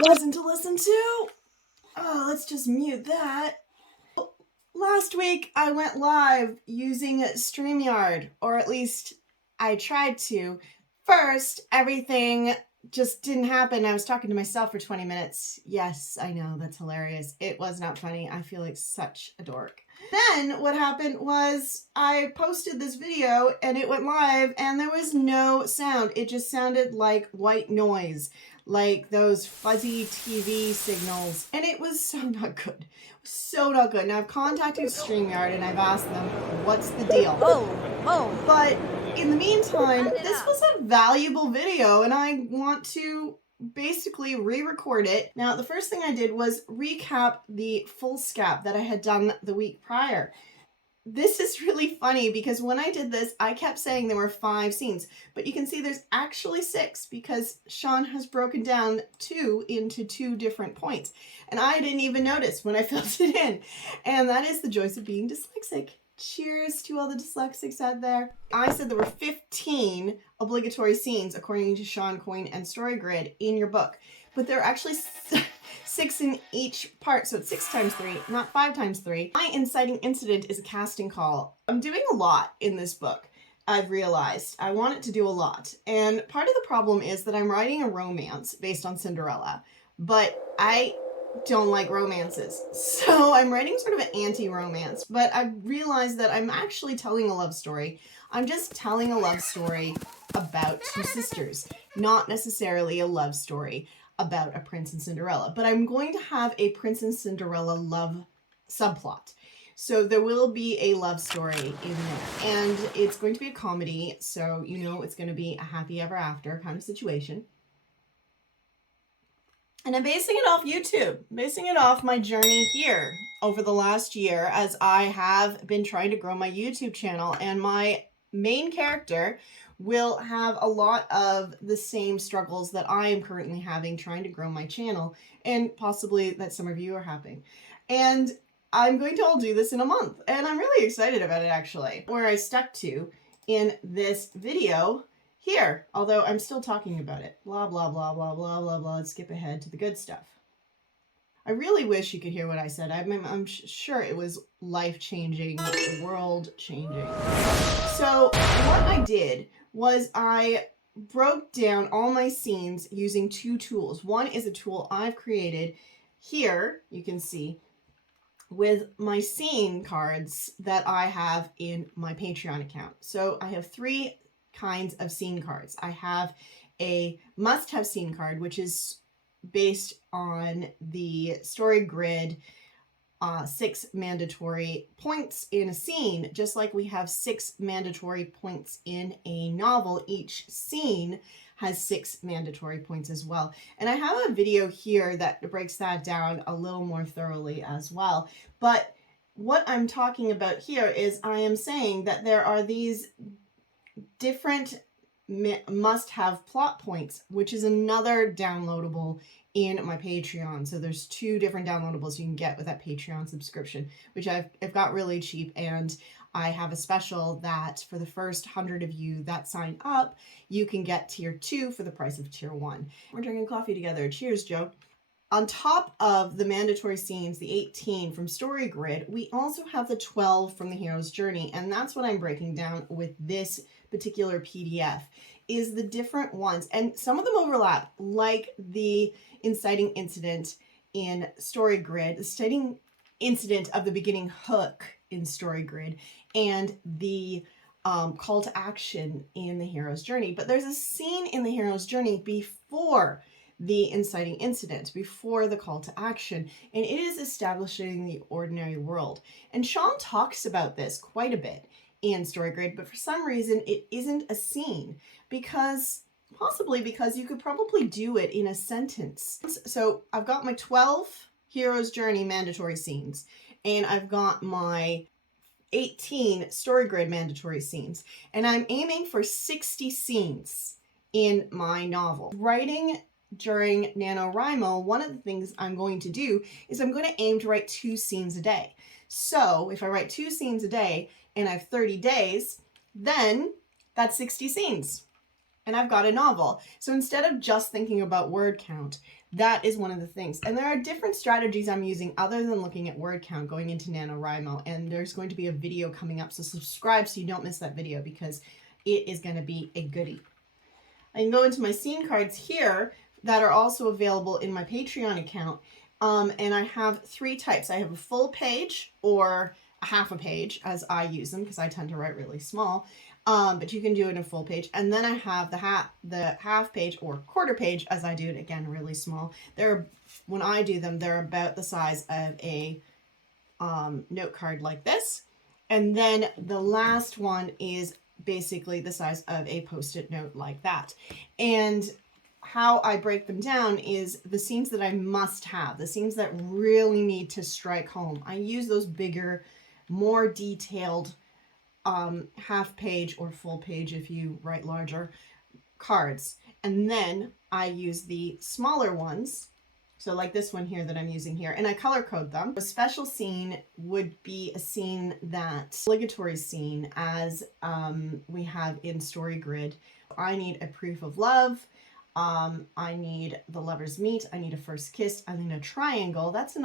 Wasn't to listen to. Oh, let's just mute that. Last week I went live using StreamYard, or at least I tried to. First, everything just didn't happen. I was talking to myself for 20 minutes. Yes, I know, that's hilarious. It was not funny. I feel like such a dork. Then what happened was I posted this video and it went live and there was no sound. It just sounded like white noise, like those fuzzy TV signals. And it was so not good. So not good. Now I've contacted StreamYard and I've asked them, what's the deal? But in the meantime, this was a valuable video and I want to basically re-record it. Now, the first thing I did was recap the full scap that I had done the week prior. This is really funny because when I did this, I kept saying there were 5 scenes, but you can see there's actually 6 because Sean has broken down 2 into 2 different points. And I didn't even notice when I filled it in. And that is the joys of being dyslexic. Cheers to all the dyslexics out there. I said there were 15 obligatory scenes according to Sean Coyne and StoryGrid in your book, but there are actually 6 in each part, so it's 6 times 3, not 5 times 3. My inciting incident is a casting call. I'm doing a lot in this book. I've realized I want it to do a lot, and part of the problem is that I'm writing a romance based on Cinderella, but I don't like romances. So I'm writing sort of an anti-romance, but I realized that I'm actually telling a love story. I'm just telling a love story about 2 sisters, not necessarily a love story about a prince and Cinderella, but I'm going to have a prince and Cinderella love subplot. So there will be a love story in there, and it's going to be a comedy, so you know it's going to be a happy ever after kind of situation. And I'm basing it off YouTube, basing it off my journey here over the last year as I have been trying to grow my YouTube channel, and my main character will have a lot of the same struggles that I am currently having trying to grow my channel, and possibly that some of you are having. And I'm going to all do this in a month, and I'm really excited about it actually. Where I stuck to in this video here, although I'm still talking about it. Blah, blah, blah, blah, blah, blah, blah. Let's skip ahead to the good stuff. I really wish you could hear what I said. I'm sure it was life-changing, world-changing. So what I did was I broke down all my scenes using 2 tools. One is a tool I've created here, you can see, with my scene cards that I have in my Patreon account. So I have 3 kinds of scene cards. I have a must-have scene card, which is based on the StoryGrid 6 mandatory points in a scene, just like we have 6 mandatory points in a novel. Each scene has 6 mandatory points as well. And I have a video here that breaks that down a little more thoroughly as well. But what I'm talking about here is I am saying that there are these different must-have plot points, which is another downloadable in my Patreon. So there's 2 different downloadables you can get with that Patreon subscription, which I've got really cheap, and I have a special that for the first 100 of you that sign up, you can get tier 2 for the price of tier 1. We're drinking coffee together. Cheers, Joe. On top of the mandatory scenes, the 18 from StoryGrid, we also have the 12 from the hero's journey, and that's what I'm breaking down with this particular PDF, is the different ones. And some of them overlap, like the inciting incident in StoryGrid, the inciting incident of the beginning hook in StoryGrid, and the call to action in the hero's journey. But there's a scene in the hero's journey before the inciting incident, before the call to action, and it is establishing the ordinary world. And Sean talks about this quite a bit in StoryGrid, but for some reason it isn't a scene, possibly because you could probably do it in a sentence. So I've got my 12 hero's journey mandatory scenes, and I've got my 18 StoryGrid mandatory scenes, and I'm aiming for 60 scenes in my novel. Writing during NaNoWriMo, one of the things I'm going to do is I'm going to aim to write 2 scenes a day. So if I write 2 scenes a day and I have 30 days, then that's 60 scenes. And I've got a novel. So instead of just thinking about word count, that is one of the things. And there are different strategies I'm using other than looking at word count going into NaNoWriMo. And there's going to be a video coming up. So subscribe so you don't miss that video because it is going to be a goodie. I can go into my scene cards here that are also available in my Patreon account. And I have 3 types. I have a full page or a half a page as I use them because I tend to write really small. But you can do it in a full page. And then I have the half page or quarter page as I do it, again, really small. When I do them, they're about the size of a note card like this. And then the last one is basically the size of a Post-it note like that. And how I break them down is the scenes that I must have, the scenes that really need to strike home. I use those bigger, more detailed half page or full page if you write larger cards. And then I use the smaller ones. So like this one here that I'm using here, and I color code them. A special scene would be a scene that, obligatory scene as we have in StoryGrid. I need a proof of love. I need the lovers meet. I need a first kiss. I need a triangle. That's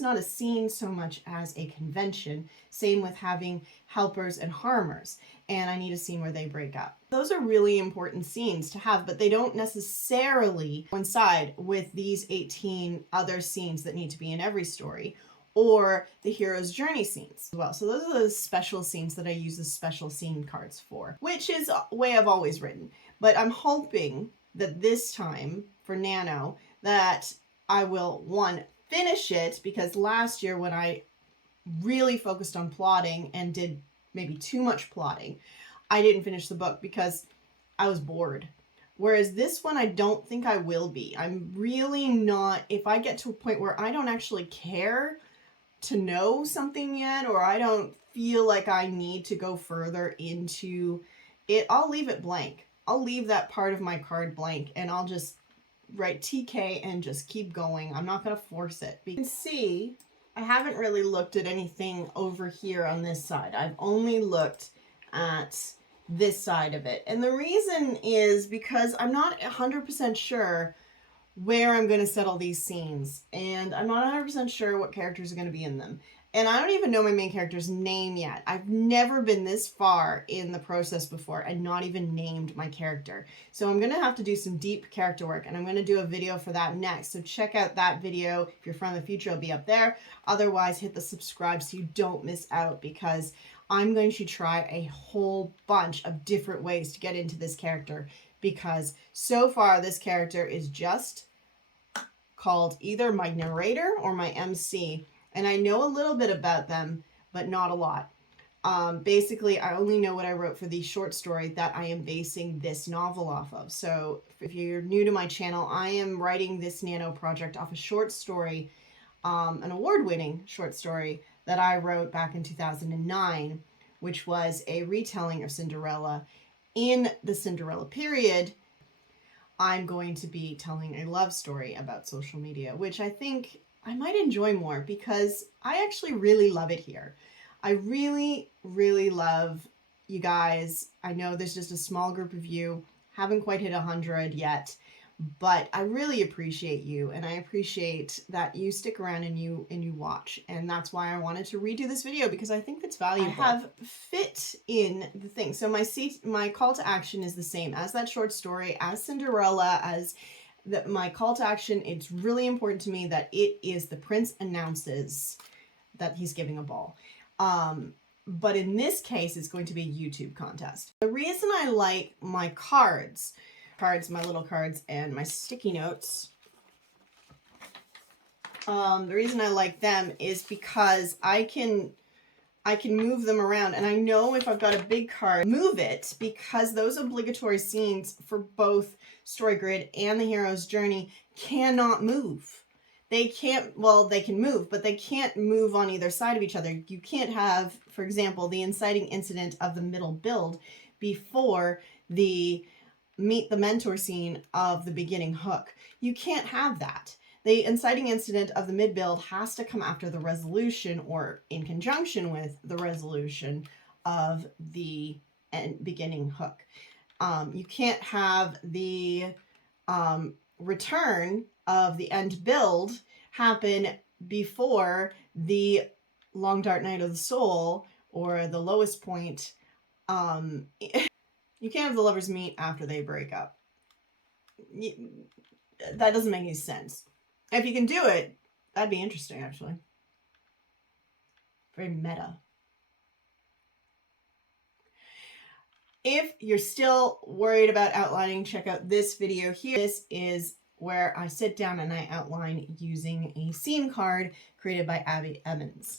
not a scene so much as a convention. Same with having helpers and harmers. And I need a scene where they break up. Those are really important scenes to have, but they don't necessarily coincide with these 18 other scenes that need to be in every story, or the hero's journey scenes as well. So those are the special scenes that I use the special scene cards for, which is a way I've always written. But I'm hoping that this time for Nano that I will, one, finish it, because last year when I really focused on plotting and did maybe too much plotting, I didn't finish the book because I was bored. Whereas this one, I don't think I will be. I'm really not, if I get to a point where I don't actually care to know something yet, or I don't feel like I need to go further into it, I'll leave it blank. I'll leave that part of my card blank and I'll just write TK and just keep going. I'm not going to force it. You can see I haven't really looked at anything over here on this side. I've only looked at this side of it. And the reason is because I'm not 100% sure where I'm going to settle these scenes. And I'm not 100% sure what characters are going to be in them. And I don't even know my main character's name yet. I've never been this far in the process before and not even named my character. So I'm going to have to do some deep character work, and I'm going to do a video for that next. So check out that video. If you're from the future, it'll be up there. Otherwise, hit the subscribe so you don't miss out, because I'm going to try a whole bunch of different ways to get into this character, because so far this character is just called either my narrator or my MC. And I know a little bit about them, but not a lot. Basically, I only know what I wrote for the short story that I am basing this novel off of. So if you're new to my channel, I am writing this Nano project off a short story, an award-winning short story that I wrote back in 2009, which was a retelling of Cinderella. In the Cinderella period, I'm going to be telling a love story about social media, which I think I might enjoy more because I actually really love it here. I really, really love you guys. I know there's just a small group of you, haven't quite hit 100 yet, but I really appreciate you, and I appreciate that you stick around and you watch. And that's why I wanted to redo this video, because I think it's valuable. I have fit in the thing. So my call to action is the same as that short story, as Cinderella, as my call to action. It's really important to me that it is the prince announces that he's giving a ball. But in this case, it's going to be a YouTube contest. The reason I like my cards, my little cards and my sticky notes, the reason I like them is because I can move them around, and I know if I've got a big card, move it, because those obligatory scenes for both StoryGrid and the hero's journey cannot move. They can't, well, they can move, but they can't move on either side of each other. You can't have, for example, the inciting incident of the middle build before the meet the mentor scene of the beginning hook. You can't have that. The inciting incident of the mid-build has to come after the resolution or in conjunction with the resolution of the beginning hook. You can't have the return of the end build happen before the long dark night of the soul, or the lowest point. You can't have the lovers meet after they break up. That doesn't make any sense. If you can do it, that'd be interesting, actually. Very meta. If you're still worried about outlining, check out this video here. This is where I sit down and I outline using a scene card created by Abby Evans.